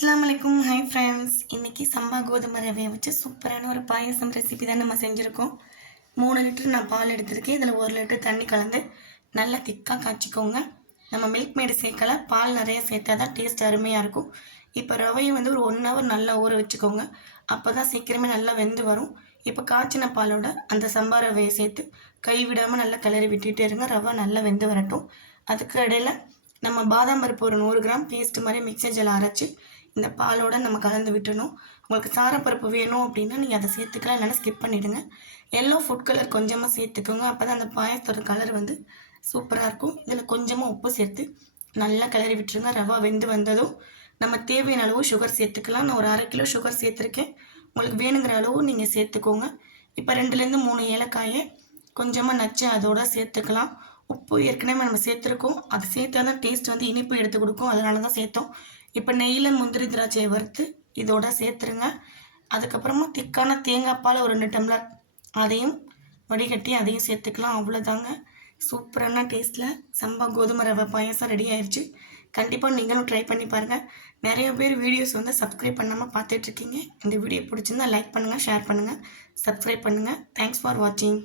அஸ்ஸலாமு அலைக்கும். Hi friends. இன்றைக்கி சம்பா கோதுமை ரவையை வச்சு சூப்பரான ஒரு பாயசம் ரெசிபி தான் நம்ம செஞ்சுருக்கோம். 3 லிட்டர் நான் பால் எடுத்திருக்கேன். இதில் 1 லிட்டர் தண்ணி கலந்து நல்லா திக்காக காய்ச்சிக்கோங்க. நம்ம மில்க் மேடு சேர்க்கல, பால் நிறைய சேர்த்தா தான் டேஸ்ட் அருமையாக இருக்கும். இப்போ ரவையை வந்து ஒரு 1 ஹவர் நல்லா ஊற வச்சுக்கோங்க. அப்போ தான் சீக்கிரமே நல்லா வெந்து வரும். இப்போ காய்ச்சின பாலோட அந்த சம்பா ரவையை சேர்த்து கைவிடாமல் நல்லா கிளறி விட்டுட்டே இருங்க. ரவை நல்லா வெந்து வரட்டும். அதுக்கு இடையில் நம்ம பாதாம் பருப்பு ஒரு 100 கிராம் பேஸ்ட் மாதிரி மிக்சர் ஜாரில் அரைச்சி இந்த பாலோட நம்ம கலந்து விட்டுணும். உங்களுக்கு சாரப்பருப்பு வேணும் அப்படின்னா நீங்கள் அதை சேர்த்துக்கலாம், இல்லைன்னா ஸ்கிப் பண்ணிவிடுங்க. எல்லோ ஃபுட் கலர் கொஞ்சமாக சேர்த்துக்கோங்க. அப்போ தான் அந்த பாயசத்தோட கலர் வந்து சூப்பராக இருக்கும். இதில் கொஞ்சமாக உப்பு சேர்த்து நல்லா கிளறி விட்டுருங்க. ரவா வெந்து வந்ததும் நம்ம தேவையான அளவு சுகர் சேர்த்துக்கலாம். நான் ஒரு 1/2 கிலோ சுகர் சேர்த்துருக்கேன். உங்களுக்கு வேணுங்கிற அளவு நீங்கள் சேர்த்துக்கோங்க. இப்போ 2லேருந்து 3 ஏலக்காயை கொஞ்சமாக நச்சு அதோட சேர்த்துக்கலாம். உப்பு ஏற்கனவே நம்ம சேர்த்துருக்கோம். அது சேர்த்தா தான் டேஸ்ட் வந்து இனிப்பு எடுத்து கொடுக்கும், அதனால தான் சேர்த்தோம். இப்போ நெய்யில் முந்திரி திராட்சையை வறுத்து இதோட சேர்த்துருங்க. அதுக்கப்புறமா திக்கான தேங்காய் பால் ஒரு 2 டம்ளர் அதையும் வடிகட்டி அதையும் சேர்த்துக்கலாம். அவ்வளோதாங்க, சூப்பரான டேஸ்ட்டில் சம்பா கோதுமை ரவை பாயசம் ரெடி ஆயிடுச்சு. கண்டிப்பாக நீங்களும் ட்ரை பண்ணி பாருங்கள். நிறைய பேர் வீடியோஸ் வந்து சப்ஸ்கிரைப் பண்ணாமல் பார்த்துட்ருக்கீங்க. இந்த வீடியோ பிடிச்சிருந்தா லைக் பண்ணுங்கள், ஷேர் பண்ணுங்கள், சப்ஸ்கிரைப் பண்ணுங்கள். தேங்க்ஸ் ஃபார் வாட்சிங்.